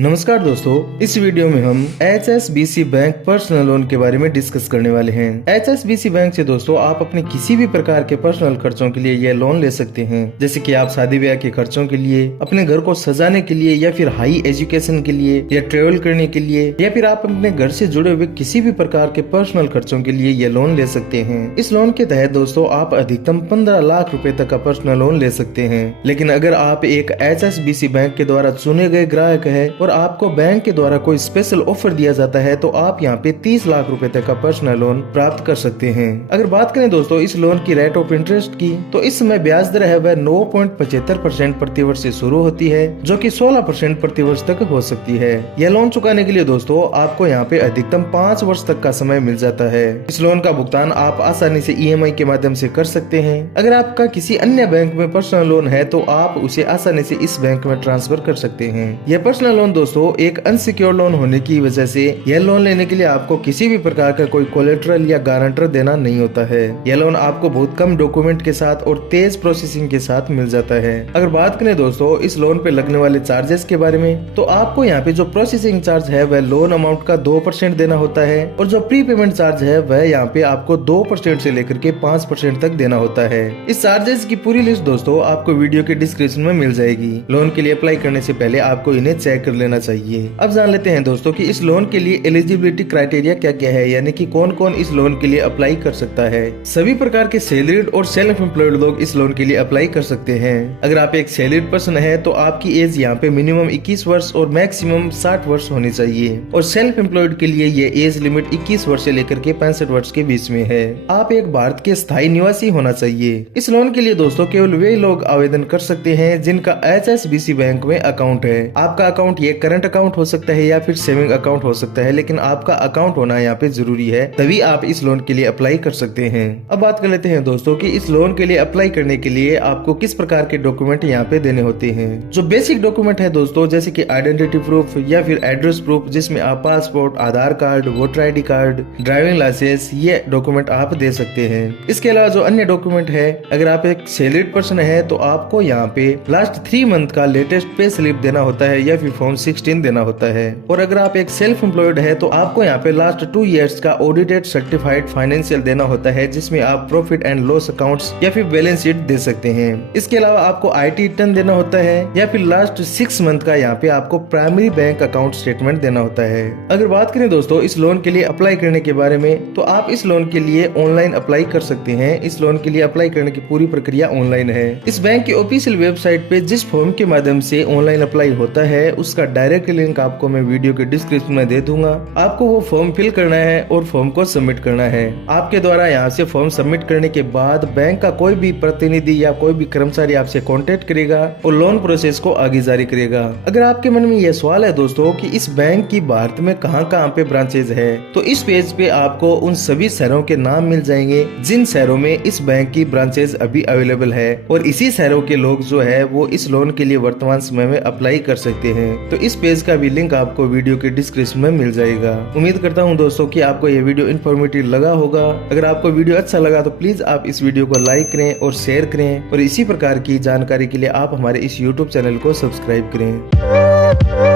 नमस्कार दोस्तों, इस वीडियो में हम HSBC बैंक पर्सनल लोन के बारे में डिस्कस करने वाले हैं। HSBC बैंक से दोस्तों आप अपने किसी भी प्रकार के पर्सनल खर्चों के लिए यह लोन ले सकते हैं, जैसे कि आप शादी ब्याह के खर्चों के लिए, अपने घर को सजाने के लिए, या फिर हाई एजुकेशन के लिए, या ट्रेवल करने के लिए, या फिर आप अपने घर से जुड़े हुए किसी भी प्रकार के पर्सनल खर्चों के लिए यह लोन ले सकते हैं। इस लोन के तहत दोस्तों आप अधिकतम 15 लाख रुपए तक का पर्सनल लोन ले सकते हैं। लेकिन अगर आप एक HSBC बैंक के द्वारा चुने गए ग्राहक है और आपको बैंक के द्वारा कोई स्पेशल ऑफर दिया जाता है तो आप यहाँ पे 30 लाख रुपए तक का पर्सनल लोन प्राप्त कर सकते हैं। अगर बात करें दोस्तों इस लोन की रेट ऑफ इंटरेस्ट की, तो इस समय ब्याज दर है वह 9.75% प्रति वर्ष से शुरू होती है, जो कि 16% प्रति वर्ष तक हो सकती है। यह लोन चुकाने के लिए दोस्तों आपको यहाँ पे अधिकतम 5 वर्ष तक का समय मिल जाता है। इस लोन का भुगतान आप आसानी से EMI के माध्यम से कर सकते हैं। अगर आपका किसी अन्य बैंक में पर्सनल लोन है तो आप उसे आसानी से इस बैंक में ट्रांसफर कर सकते हैं। यह पर्सनल लोन दोस्तों एक अनसिक्योर्ड लोन होने की वजह से यह लोन लेने के लिए आपको किसी भी प्रकार का कोई कोलेटरल या गारंटर देना नहीं होता है। यह लोन आपको बहुत कम डॉक्यूमेंट के साथ और तेज प्रोसेसिंग के साथ मिल जाता है। अगर बात करें दोस्तों इस लोन पे लगने वाले चार्जेस के बारे में, तो आपको यहाँ पे जो प्रोसेसिंग चार्ज है वह लोन अमाउंट का 2% देना होता है, और जो प्री पेमेंट चार्ज है वह यहाँ पे आपको 2% से लेकर के 5% तक देना होता है। इस चार्जेस की पूरी लिस्ट दोस्तों आपको वीडियो के डिस्क्रिप्शन में मिल जाएगी। लोन के लिए अप्लाई करने से पहले आपको इन्हें चेक कर लेना चाहिए। अब जान लेते हैं दोस्तों कि इस लोन के लिए एलिजिबिलिटी क्राइटेरिया क्या क्या है, यानी कि कौन कौन इस लोन के लिए अप्लाई कर सकता है। सभी प्रकार के सैलरीड और सेल्फ एम्प्लॉयड लोग इस लोन के लिए अप्लाई कर सकते हैं। अगर आप एक सैलरीड पर्सन है तो आपकी एज यहाँ पे मिनिमम 21 वर्ष और मैक्सिमम 60 वर्ष होनी चाहिए, और सेल्फ एम्प्लॉयड के लिए ये एज लिमिट 21 वर्ष से लेकर के 65 वर्ष के बीच में है। आप एक भारत के स्थायी निवासी होना चाहिए। इस लोन के लिए दोस्तों केवल वे लोग आवेदन कर सकते हैं जिनका HSBC बैंक में अकाउंट है। आपका अकाउंट ये करंट अकाउंट हो सकता है या फिर सेविंग अकाउंट हो सकता है, लेकिन आपका अकाउंट होना यहाँ पे जरूरी है, तभी आप इस लोन के लिए अप्लाई कर सकते हैं। अब बात कर लेते हैं दोस्तों कि इस लोन के लिए अप्लाई करने के लिए आपको किस प्रकार के डॉक्यूमेंट यहाँ पे देने होते हैं। जो बेसिक डॉक्यूमेंट है दोस्तों, जैसे कि आइडेंटिटी प्रूफ या फिर एड्रेस प्रूफ, जिसमें आप passport, Aadhaar card, voter ID card, driving licence, ये डॉक्यूमेंट आप दे सकते हैं। इसके अलावा जो अन्य डॉक्यूमेंट है, अगर आप एक सैलरीड पर्सन है तो आपको यहाँ पे लास्ट 3 मंथ का लेटेस्ट पे स्लिप देना होता है या फिर फॉर्म 16 देना होता है। और अगर आप एक सेल्फ एम्प्लॉयड है तो आपको यहाँ पे लास्ट 2 इयर्स का ऑडिटेड सर्टिफाइड फाइनेंशियल देना होता है, जिसमें आप प्रॉफिट एंड लॉस अकाउंट्स या फिर बैलेंस शीट दे सकते हैं। इसके अलावा आपको IT रिटर्न देना होता है, या फिर लास्ट 6 मंथ का यहाँ पे आपको प्राइमरी बैंक अकाउंट स्टेटमेंट देना होता है। अगर बात करें दोस्तों इस लोन के लिए अप्लाई करने के बारे में, तो आप इस लोन के लिए ऑनलाइन अप्लाई कर सकते हैं। इस लोन के लिए अप्लाई करने की पूरी प्रक्रिया ऑनलाइन है। इस बैंक की ऑफिशियल वेबसाइट पे जिस फॉर्म के माध्यम से ऑनलाइन अप्लाई होता है उसका डायरेक्ट लिंक आपको मैं वीडियो के डिस्क्रिप्शन में दे दूंगा। आपको वो फॉर्म फिल करना है और फॉर्म को सबमिट करना है। आपके द्वारा यहाँ से फॉर्म सबमिट करने के बाद बैंक का कोई भी प्रतिनिधि या कोई भी कर्मचारी आपसे कांटेक्ट करेगा और लोन प्रोसेस को आगे जारी करेगा। अगर आपके मन में यह सवाल है दोस्तों कि इस बैंक की भारत में कहाँ पे ब्रांचेज है, तो इस पेज पे आपको उन सभी शहरों के नाम मिल जाएंगे जिन शहरों में इस बैंक की ब्रांचेज अभी अवेलेबल है, और इसी शहरों के लोग जो है वो इस लोन के लिए वर्तमान समय में अप्लाई कर सकते हैं। तो इस पेज का भी लिंक आपको वीडियो के डिस्क्रिप्शन में मिल जाएगा। उम्मीद करता हूं दोस्तों कि आपको ये वीडियो इन्फॉर्मेटिव लगा होगा। अगर आपको वीडियो अच्छा लगा तो प्लीज आप इस वीडियो को लाइक करें और शेयर करें, और इसी प्रकार की जानकारी के लिए आप हमारे इस YouTube चैनल को सब्सक्राइब करें।